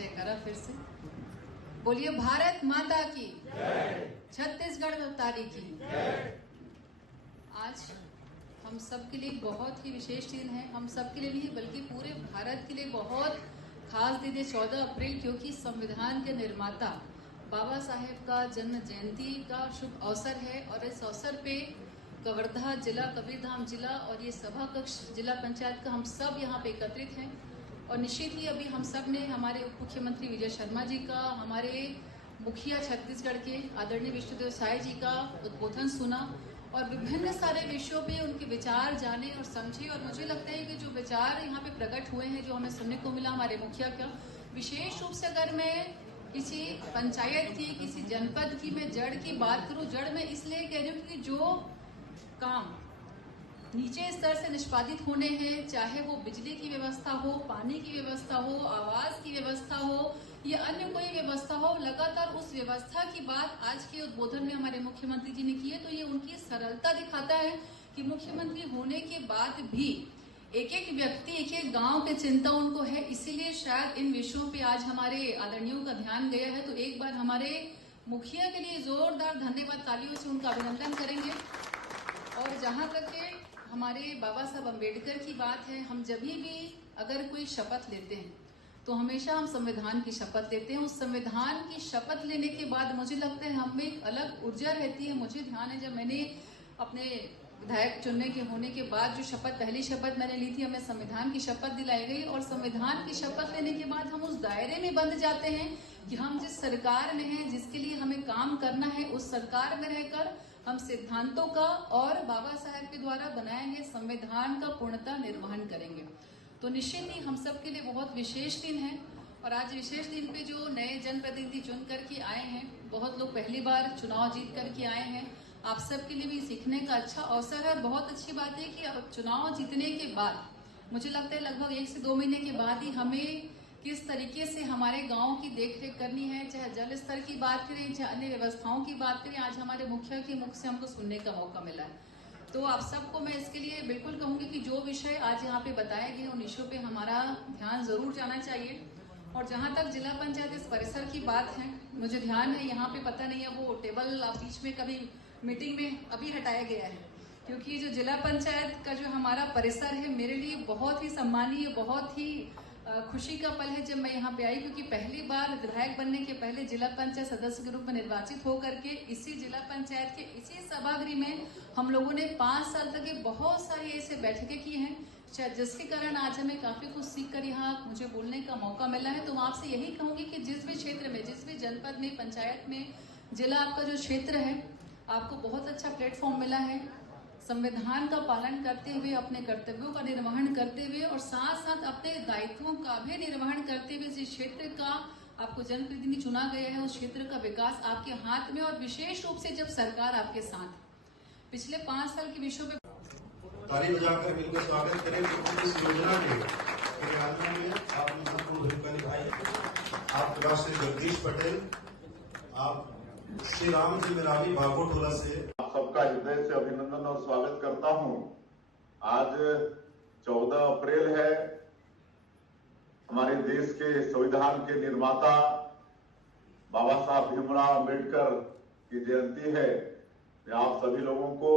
जयकारा फिर से बोलिए। भारत माता की छत्तीसगढ़ तारी की। आज हम सब के लिए बहुत ही विशेष दिन है। हम सब के लिए नहीं बल्कि पूरे भारत के लिए बहुत खास दिन है 14 अप्रैल, क्योंकि संविधान के निर्माता बाबा साहेब का जन्म जयंती का शुभ अवसर है। और इस अवसर पे कवर्धा जिला, कबीरधाम जिला और ये सभा कक्ष जिला पंचायत का हम सब यहाँ पे एकत्रित हैं। और निश्चित ही अभी हम सब ने हमारे उप मुख्यमंत्री विजय शर्मा जी का, हमारे मुखिया छत्तीसगढ़ के आदरणीय विष्णुदेव साय जी का उद्बोधन सुना और विभिन्न सारे विषयों पे उनके विचार जाने और समझे। और मुझे लगता है कि जो विचार यहाँ पे प्रकट हुए हैं, जो हमें सुनने को मिला हमारे मुखिया का, विशेष रूप से अगर मैं किसी पंचायत की, किसी जनपद की मैं जड़ की बात करूं, जड़ में इसलिए कह रही हूँ कि जो काम नीचे स्तर से निष्पादित होने हैं, चाहे वो बिजली की व्यवस्था हो, पानी की व्यवस्था हो, आवास की व्यवस्था हो या अन्य कोई व्यवस्था हो, लगातार उस व्यवस्था की बात आज के उद्बोधन में हमारे मुख्यमंत्री जी ने की है। तो ये उनकी सरलता दिखाता है कि मुख्यमंत्री होने के बाद भी एक एक व्यक्ति, एक एक गांव की चिंता उनको है। इसीलिए शायद इन विषयों पे आज हमारे आदरणीयों का ध्यान गया है। तो एक बार हमारे मुखिया के लिए जोरदार धन्यवाद, तालियों से उनका अभिनंदन करेंगे। और जहां तक के हमारे बाबा साहब अम्बेडकर की बात है, हम जब भी अगर कोई शपथ लेते हैं तो हमेशा हम संविधान की शपथ लेते हैं। उस संविधान की शपथ लेने के बाद मुझे लगता है हमें एक अलग ऊर्जा रहती है। मुझे ध्यान है जब मैंने अपने विधायक चुनने के होने के बाद जो शपथ, पहली शपथ मैंने ली थी, हमें संविधान की शपथ दिलाई गई। और संविधान की शपथ लेने के बाद हम उस दायरे में बंध जाते हैं कि हम जिस सरकार में हैं, जिसके लिए हमें काम करना है, उस सरकार में रहकर हम सिद्धांतों का और बाबा साहेब के द्वारा बनाए गए संविधान का पूर्णतः निर्वहन करेंगे। तो निश्चित ही हम सब के लिए बहुत विशेष दिन है। और आज विशेष दिन पे जो नए जनप्रतिनिधि चुन करके आए हैं, बहुत लोग पहली बार चुनाव जीत करके आए हैं, आप सब के लिए भी सीखने का अच्छा अवसर है। बहुत अच्छी बात है कि चुनाव जीतने के बाद मुझे लगता है लगभग 1 से 2 महीने के बाद ही हमें किस तरीके से हमारे गांव की देखरेख करनी है, चाहे जल स्तर की बात करें, चाहे अन्य व्यवस्थाओं की बात करें, आज हमारे मुखिया के मुख से हमको सुनने का मौका मिला है। तो आप सबको मैं इसके लिए बिल्कुल कहूंगी कि जो विषय आज यहाँ पे बताए गए उन विषयों पे हमारा ध्यान जरूर जाना चाहिए। और जहां तक जिला पंचायत इस परिसर की बात है, मुझे ध्यान है यहाँ पे पता नहीं है वो टेबल बीच में कभी मीटिंग में अभी हटाया गया है, क्योंकि जो जिला पंचायत का जो हमारा परिसर है मेरे लिए बहुत ही सम्मानीय, बहुत ही खुशी का पल है जब मैं यहाँ पे आई, क्योंकि पहली बार विधायक बनने के पहले जिला पंचायत सदस्य के रूप में निर्वाचित होकर के इसी जिला पंचायत के इसी सभागृह में हम लोगों ने 5 साल तक बहुत सारी ऐसे बैठकें की हैं, शायद जिसके कारण आज हमें काफी कुछ सीख कर यहाँ मुझे बोलने का मौका मिला है। तो मैं आपसे यही कहूंगी कि जिस भी क्षेत्र में, जिस भी जनपद में, पंचायत में, जिला आपका जो क्षेत्र है, आपको बहुत अच्छा प्लेटफॉर्म मिला है। संविधान का पालन करते हुए, अपने कर्तव्यों का निर्वहन करते हुए और साथ साथ अपने दायित्वों का भी निर्वहन करते हुए जिस क्षेत्र का आपको जनप्रतिनिधि चुना गया है, उस क्षेत्र का विकास आपके हाथ में। और विशेष रूप से जब सरकार आपके साथ पिछले 5 साल के विषयों पे ताली बजाकर मिलकर स्वागत करें। इस योजना में आपने महत्वपूर्ण भूमिका निभाई। आप राष्ट्र जगदीश पटेल, आप श्री राम जी मेरावी भागोटोला से आप सबका हृदय से अभिनंदन और स्वागत करता हूं। आज 14 अप्रैल है, हमारे देश के संविधान के निर्माता बाबा साहब भीमराव अम्बेडकर की जयंती है। मैं आप सभी लोगों को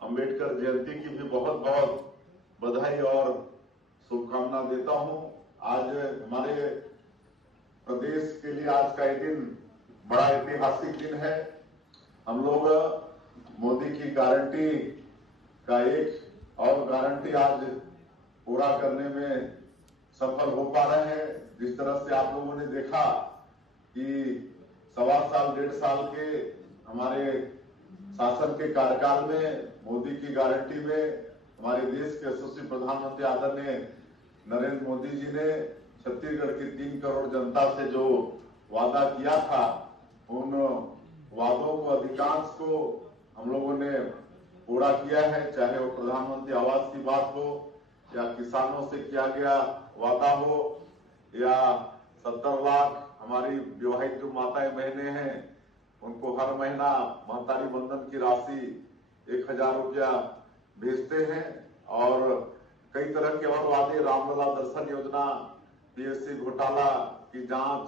अम्बेडकर जयंती की भी बहुत बहुत बधाई और शुभकामना देता हूं। आज हमारे प्रदेश के लिए आज का ये दिन बड़ा ऐतिहासिक दिन है। हम लोग मोदी की गारंटी का एक और गारंटी आज पूरा करने में सफल हो पा रहे हैं। जिस तरह से आप लोगों ने देखा कि 1.25 साल 1.5 साल के हमारे शासन के कार्यकाल में मोदी की गारंटी में हमारे देश के यशस्वी प्रधानमंत्री आदरणीय नरेंद्र मोदी जी ने छत्तीसगढ़ की 3 करोड़ जनता से जो वादा किया था, उन वादों को, अधिकांश को हम लोगों ने पूरा किया है। चाहे वो प्रधानमंत्री आवास की बात हो या किसानों से किया गया वादा हो या 70 लाख हमारी विवाहित जो माताएं बहनें हैं उनको हर महीना महतारी बंधन की राशि 1000 रुपया भेजते हैं। और कई तरह के और वादे, रामलला दर्शन योजना पीएससी घोटाला की जांच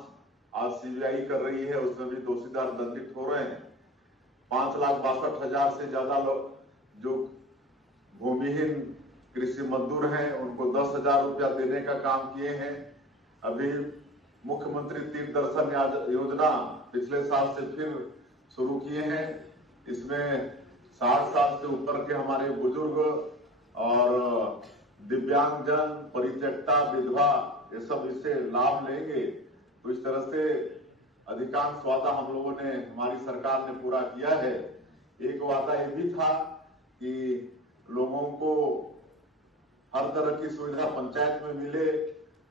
आज सीबीआई कर रही है, उसमें भी दोषीदार दंडित हो रहे हैं। 5,62,000 से ज्यादा लोग जो भूमिहीन कृषि मजदूर हैं उनको 10,000 रुपया देने का काम किए हैं। अभी मुख्यमंत्री तीर्थ दर्शन योजना पिछले साल से फिर शुरू किए हैं। इसमें 60 साल से ऊपर के हमारे बुजुर्ग और दिव्यांगजन, परित्यक्ता, विधवा, ये सब इससे लाभ लेंगे। तो इस तरह से अधिकांश वादा हम लोगों ने, हमारी सरकार ने पूरा किया है। एक वादा ये भी था कि लोगों को हर तरह की सुविधा पंचायत में मिले,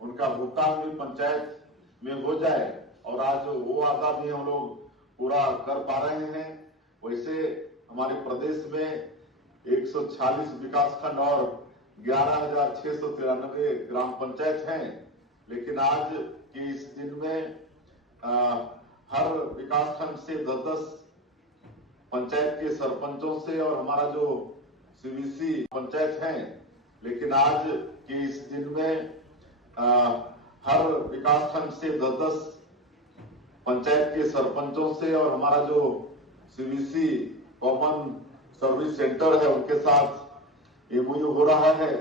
उनका भुगतान भी पंचायत में हो जाए, और आज वो वादा भी हम लोग पूरा कर पा रहे हैं। वैसे हमारे प्रदेश में 146 विकासखंड और 11,693 ग्राम पंचायत हैं, लेकिन आज के इस दिन में हर विकासखंड से 10-10 पंचायत के सरपंचों से और हमारा जो सीबीसी पंचायत हैं, लेकिन आज के इस दिन में हर विकासखंड से 10-10 पंचायत के सरपंचों से और हमारा जो सीबीसी कॉमन सर्विस सेंटर है उनके साथ एमओयू हो रहा है।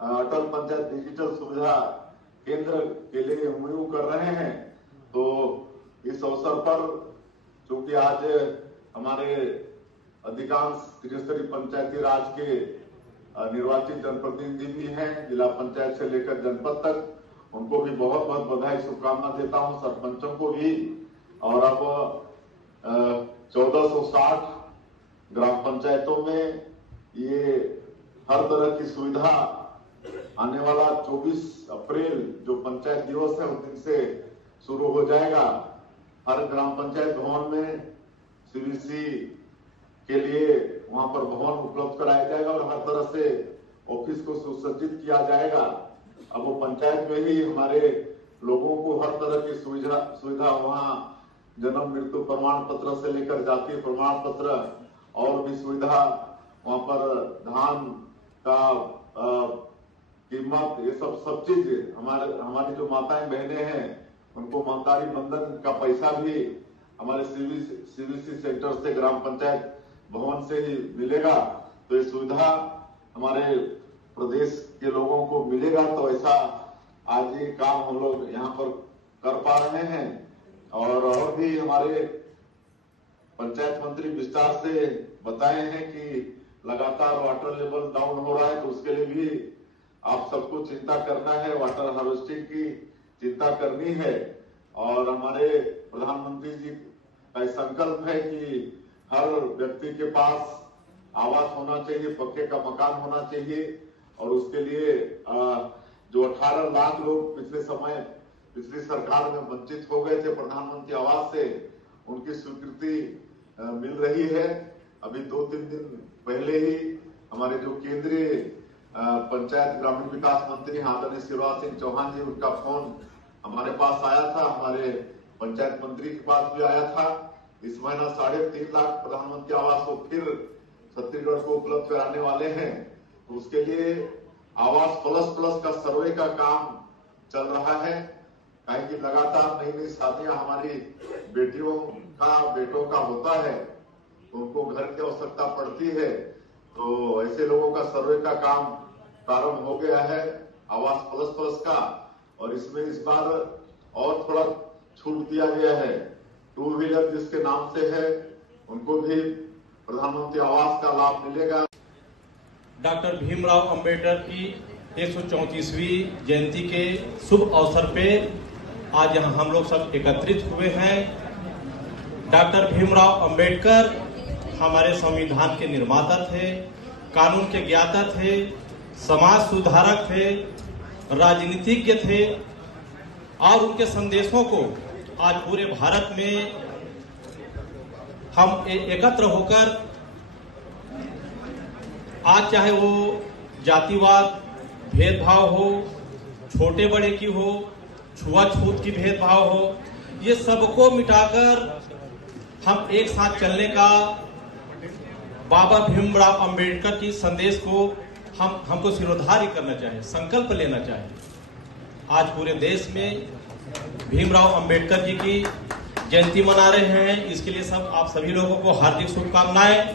अटल पंचायत डिजिटल सुविधा केंद्र के लिए एमओयू कर रहे हैं। तो इस अवसर पर चूंकि आज हमारे अधिकांश त्रिस्तरीय पंचायती राज के निर्वाचित जनप्रतिनिधि भी हैं, जिला पंचायत से लेकर जनपद तक, उनको भी बहुत बहुत बधाई, शुभकामना देता हूं, सरपंचों को भी। और अब 1460 ग्राम पंचायतों में ये हर तरह की सुविधा आने वाला 24 अप्रैल जो पंचायत दिवस है उस दिन से शुरू हो जाएगा। हर ग्राम पंचायत भवन में सीबीसी के लिए वहां पर भवन उपलब्ध कराया जाएगा और हर तरह से ऑफिस को सुसज्जित किया जाएगा। अब वो पंचायत में ही हमारे लोगों को हर तरह की सुविधा वहाँ जन्म मृत्यु प्रमाण पत्र से लेकर जातीय प्रमाण पत्र और भी सुविधा, वहाँ पर धान का कीमत, ये सब चीज हमारी जो माताएं बहनें हैं उनको महंतारी बंधन का पैसा भी हमारे सीबीसी सेंटर से ग्राम पंचायत भवन से ही मिलेगा। तो ये सुविधा हमारे प्रदेश के लोगों को मिलेगा। तो ऐसा आज ये काम हम लोग यहाँ पर कर पा रहे हैं। और भी हमारे पंचायत मंत्री विस्तार से बताए हैं कि लगातार वाटर लेवल डाउन हो रहा है, तो उसके लिए भी आप सबको चिंता करना है, वाटर हार्वेस्टिंग की चिंता करनी है। और हमारे प्रधानमंत्री जी का संकल्प है कि हर व्यक्ति के पास आवास होना चाहिए, पक्के का मकान होना चाहिए। और उसके लिए जो 18 लाख लोग पिछली सरकार में वंचित हो गए थे प्रधानमंत्री आवास से, उनकी स्वीकृति मिल रही है। अभी 2-3 दिन पहले ही हमारे जो केंद्रीय पंचायत ग्रामीण विकास मंत्री आदरणीय शिवराज सिंह चौहान जी, उनका फोन हमारे पास आया था, हमारे पंचायत मंत्री के पास भी आया था। इस महीना 3.5 लाख प्रधानमंत्री आवास को फिर छत्तीसगढ़ को उपलब्ध कराने वाले हैं। तो उसके लिए आवास प्लस का सर्वे का काम चल रहा है। कहीं कि लगातार नई नई शादियां हमारी बेटों का होता है, तो उनको घर की आवश्यकता पड़ती है। तो ऐसे लोगों का सर्वे का काम प्रारंभ हो गया है आवास प्लस का। और इसमें इस बार और थोड़ा छूट दिया गया है। 2 व्हीलर जिसके नाम से है उनको भी प्रधानमंत्री आवास का लाभ मिलेगा। डॉक्टर भीमराव अंबेडकर की 134वीं जयंती के शुभ अवसर पे आज यहाँ हम लोग सब एकत्रित हुए हैं। डॉक्टर भीमराव अंबेडकर हमारे संविधान के निर्माता थे, कानून के ज्ञाता थे, समाज सुधारक थे, राजनीतिज्ञ थे और उनके संदेशों को आज पूरे भारत में हम एकत्र होकर आज चाहे वो जातिवाद भेदभाव हो, छोटे बड़े की हो, छुआछूत की भेदभाव हो, ये सबको मिटाकर हम एक साथ चलने का बाबा भीमराव अंबेडकर की संदेश को हमको सिरोधार्य करना चाहिए, संकल्प लेना चाहिए। आज पूरे देश में भीमराव अंबेडकर जी की जयंती मना रहे हैं। इसके लिए सब आप सभी लोगों को हार्दिक शुभकामनाएं।